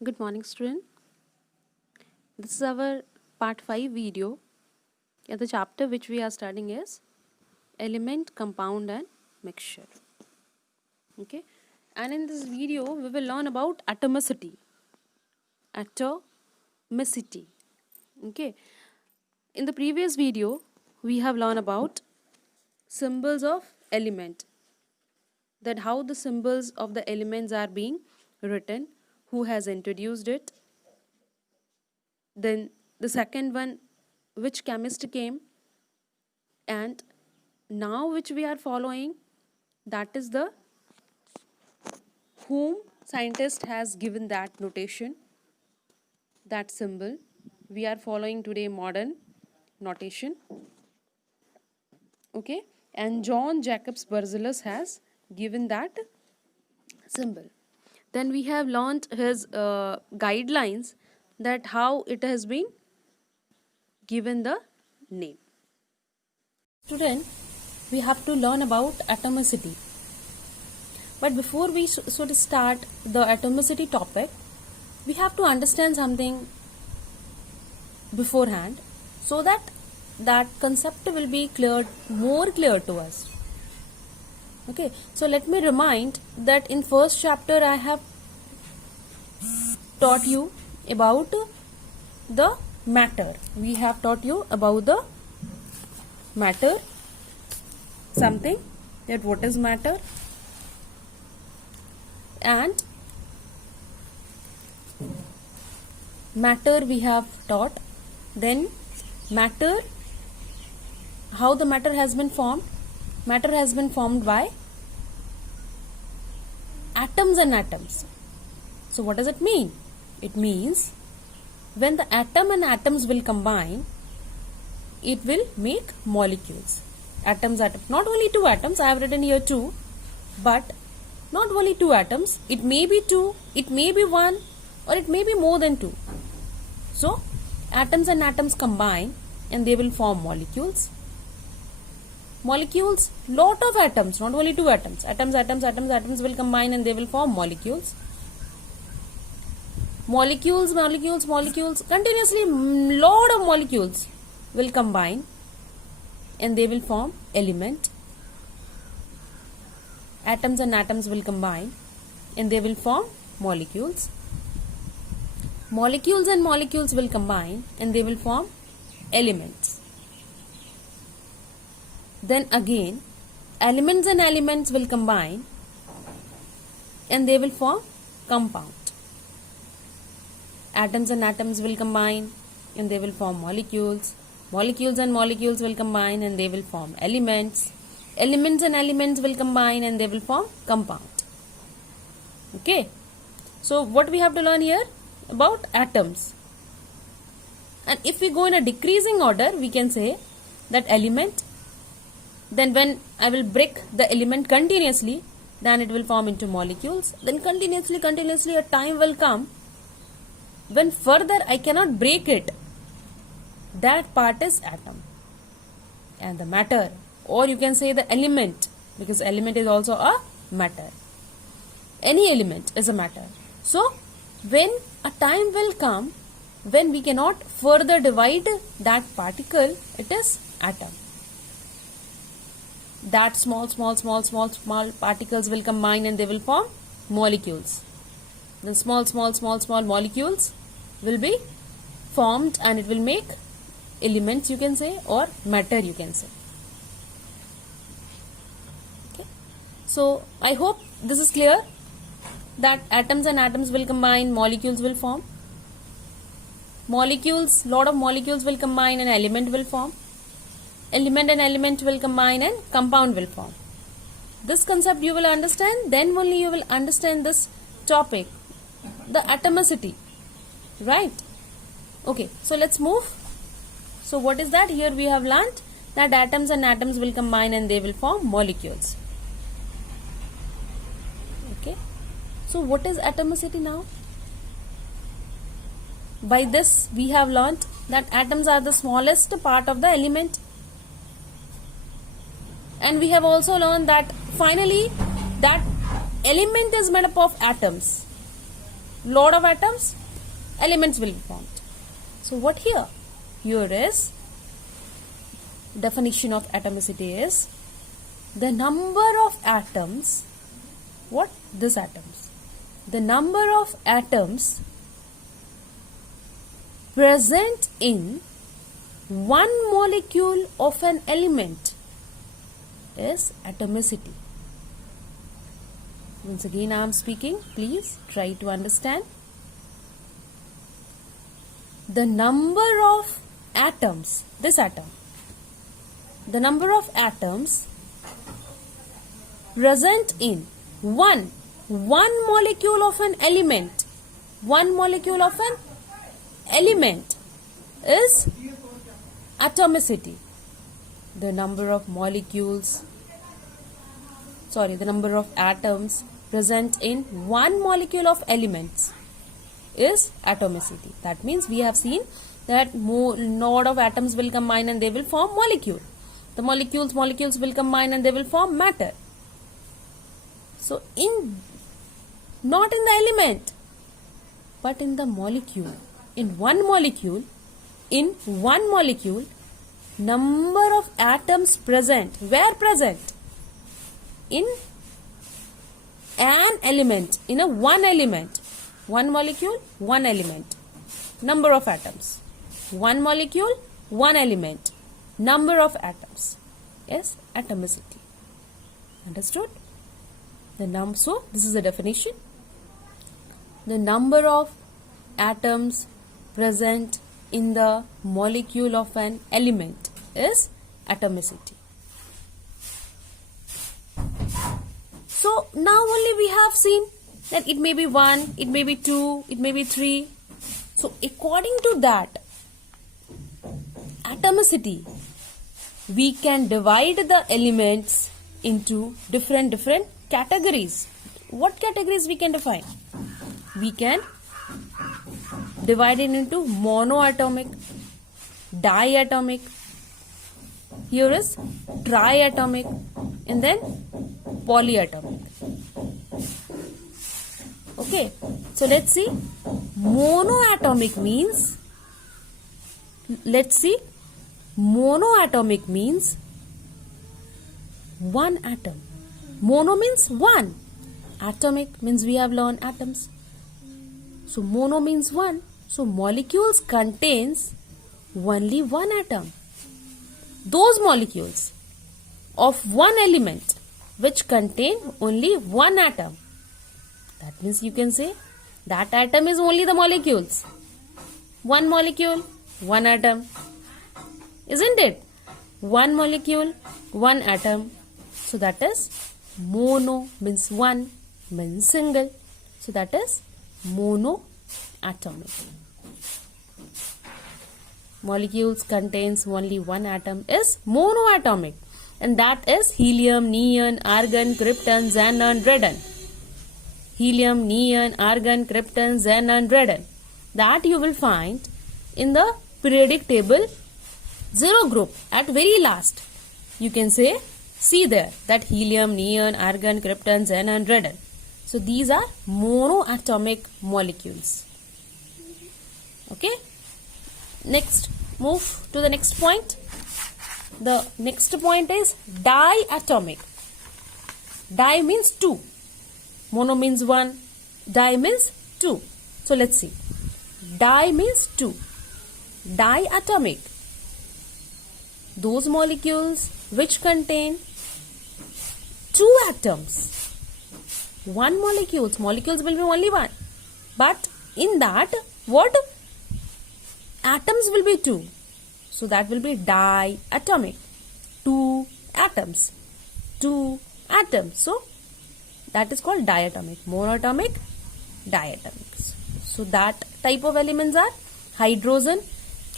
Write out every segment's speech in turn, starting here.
Good morning, student. This is our part 5 video. The chapter which we are studying is element, compound and mixture. Okay. And in this video, we will learn about atomicity. Atomicity. Okay. In the previous video, we have learned about symbols of element. That how the symbols of the elements are being written, who has introduced it. Then the second one, which chemist came, and now which we are following, that is the whom scientist has given that notation, that symbol. We are following today modern notation. Okay, and John Jacobs Berzelius has given that symbol. Then we have learned his guidelines, that how it has been given the name. Student, we have to learn about atomicity. But before we should start the atomicity topic, we have to understand something beforehand, so that that concept will be more clear to us. Okay, so let me remind that in first chapter I have taught you about the matter. We have taught you about the matter, something, that what is matter, and matter we have taught. Then matter, how the matter has been formed. Matter has been formed by atoms and atoms. So what does it mean? It means when the atom and atoms will combine, it will make molecules. Atoms, not only two atoms, I have written here two, but not only two atoms, it may be two, it may be one, or it may be more than two. So atoms and atoms combine and they will form molecules. Molecules, lot of atoms, not only two atoms. Atoms will combine and they will form molecules. Molecules, continuously lot of molecules will combine and they will form element. Atoms and atoms will combine and they will form molecules. Molecules and molecules will combine and they will form elements. Then again, elements and elements will combine and they will form compound. Atoms and atoms will combine and they will form molecules. Molecules and molecules will combine and they will form elements. Elements and elements will combine and they will form compound. Okay. So what we have to learn here about atoms. And if we go in a decreasing order, we can say that element. Then when I will break the element continuously, then it will form into molecules. Then continuously a time will come when further I cannot break it. That part is atom. And the matter, or you can say the element, because element is also a matter. Any element is a matter. So when a time will come when we cannot further divide that particle, it is atom. That small particles will combine and they will form molecules. Then small molecules will be formed and it will make elements, you can say, or matter, you can say. Okay. So I hope this is clear, that atoms and atoms will combine, molecules will form. Molecules, lot of molecules will combine and element will form. Element and element will combine and compound will form. This concept you will understand, then only you will understand this topic, the atomicity. Right? Okay, so let's move. So what is that? Here we have learnt that atoms and atoms will combine and they will form molecules. Okay. So what is atomicity now? By this we have learnt that atoms are the smallest part of the element. And we have also learned that finally that element is made up of atoms. lot of atoms, elements will be formed. So what here? Here is definition of atomicity is the number of atoms. What? This atoms. The number of atoms present in one molecule of an element is atomicity. Once again I am speaking, please try to understand. The number of atoms, this atom, the number of atoms present in one molecule of an element, one molecule of an element is atomicity. The number of molecules, the number of atoms present in one molecule of elements is atomicity. That means we have seen that lot of atoms will combine and they will form molecule. The molecules will combine and they will form matter. So not in the element, but in the molecule. In one molecule, number of atoms present. Where present? In an element, in a one element. One molecule, one element. Number of atoms. One molecule, one element. Number of atoms is atomicity. Understood? So this is the definition. The number of atoms present in the molecule of an element is atomicity. So now only we have seen that it may be 1, it may be 2, it may be 3. So according to that atomicity, we can divide the elements into different categories. What categories we can define? We can divide it into monoatomic, diatomic, here is triatomic, and then polyatomic. Okay, so let's see. Monoatomic means, monoatomic means one atom. Mono means one. Atomic means we have learned atoms. So mono means one. So molecules contains only one atom. Those molecules of one element which contain only one atom. That means you can say that atom is only the molecules. One molecule, one atom. Isn't it? One molecule, one atom. So that is mono means one, means single. So that is monoatomic. Molecules contains only one atom is monoatomic, and that is helium, neon, argon, krypton, xenon, radon. Helium, neon, argon, krypton, xenon, radon. That you will find in the periodic table 0 group at very last. You can say, see there that helium, neon, argon, krypton, xenon, radon. So these are monoatomic molecules. Okay. Next, move to the next point. The next point is diatomic. Di means two. Mono means one. Di means two. So let's see. Di means two. Diatomic. Those molecules which contain two atoms. One molecules will be only one. But in that, what? Atoms will be two. So that will be diatomic. Two atoms. Two atoms. So that is called diatomic. Monoatomic, diatomic. So that type of elements are hydrogen.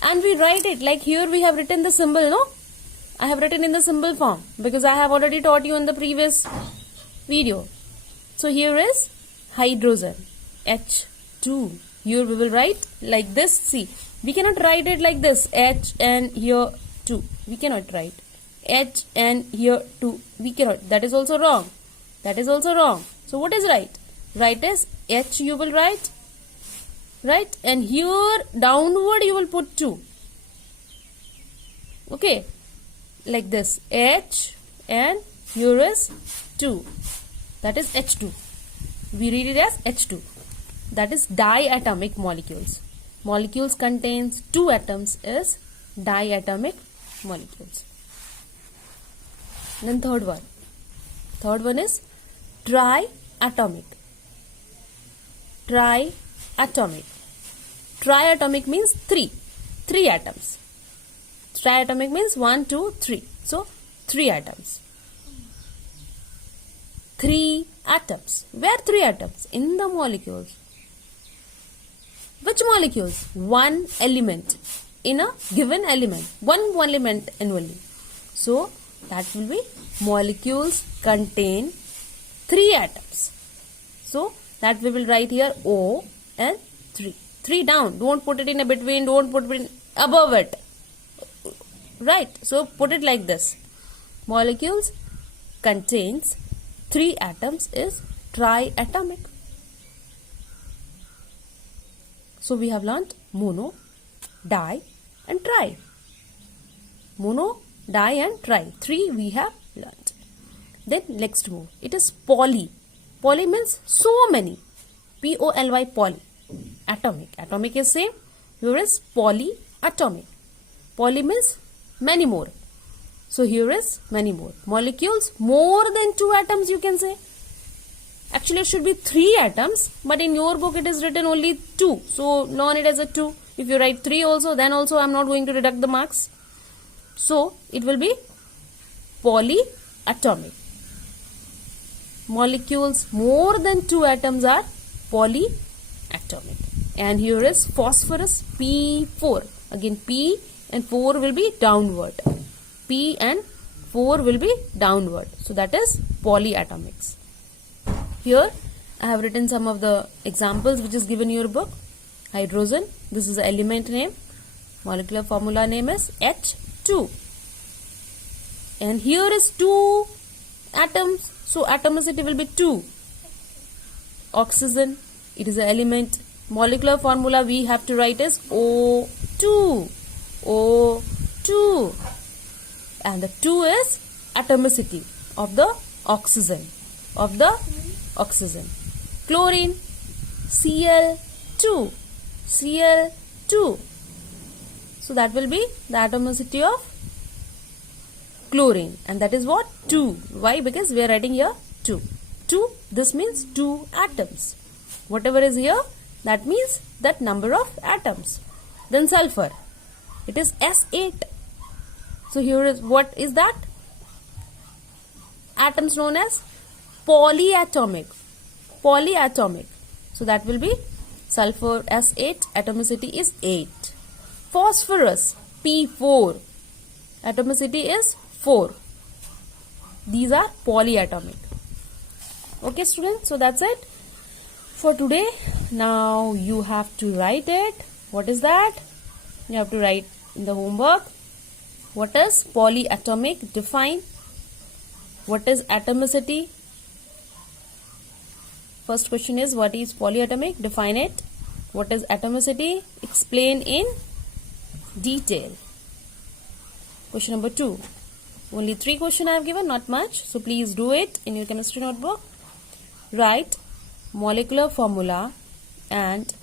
And we write it like here we have written the symbol, no? I have written in the symbol form because I have already taught you in the previous video. So here is hydrogen, H2. Here we will write like this. See, we cannot write it like this, H and here 2. We cannot write H and here 2. We cannot. That is also wrong. That is also wrong. So what is right? Right is H you will write right? And here downward you will put 2. Okay, like this, H, and here is 2. That is H2. We read it as H2. That is diatomic molecules. Molecules contains 2 atoms is diatomic molecules. Then third one. Third one is triatomic. Triatomic. Triatomic means 3. 3 atoms. Triatomic means 1, 2, 3. So 3 atoms. 3 atoms. Where 3 atoms? In the molecules. Which molecules? One element. In a given element. One element only. So that will be molecules contain 3 atoms. So that we will write here O and 3. 3 down. Don't put it in a between. Don't put it in above it. Right. So put it like this. Molecules contains 3 atoms is triatomic. So we have learnt mono, di and tri. Mono, di and tri. 3 we have learnt. Then next move. It is poly. Poly means so many. P-O-L-Y, poly. Atomic. Atomic is same. Here is polyatomic. Poly means many more. So here is many more. Molecules more than 2 atoms you can say. Actually it should be 3 atoms, but in your book it is written only 2. So learn it as a 2. If you write 3 also, then also I am not going to deduct the marks. So it will be polyatomic. Molecules more than 2 atoms are polyatomic. And here is phosphorus, P4. Again P and 4 will be downward. P and 4 will be downward. So that is polyatomics. Here I have written some of the examples which is given in your book. Hydrogen, this is the element name. Molecular formula name is H2. And here is 2 atoms. So atomicity will be 2. Oxygen, it is an element. Molecular formula we have to write is O2. O2. And the 2 is atomicity of the oxygen. Chlorine, Cl2. Cl2. So that will be the atomicity of chlorine. And that is what? 2. Why? Because we are writing here 2. 2, this means 2 atoms. Whatever is here, that means that number of atoms. Then sulfur. It is S8. So here is, what is that? Atoms known as polyatomic. Polyatomic. So that will be sulfur S8. Atomicity is 8. Phosphorus P4. Atomicity is 4. These are polyatomic. Okay students, so that's it for today. Now you have to write it. What is that? You have to write in the homework. What is polyatomic? Define. What is atomicity? First question is, what is polyatomic? Define it. What is atomicity? Explain in detail. Question number 2. Only 3 questions I have given, not much. So please do it in your chemistry notebook. Write molecular formula and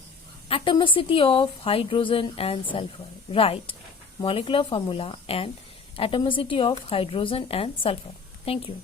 atomicity of hydrogen and sulfur. Write molecular formula and atomicity of hydrogen and sulfur. Thank you.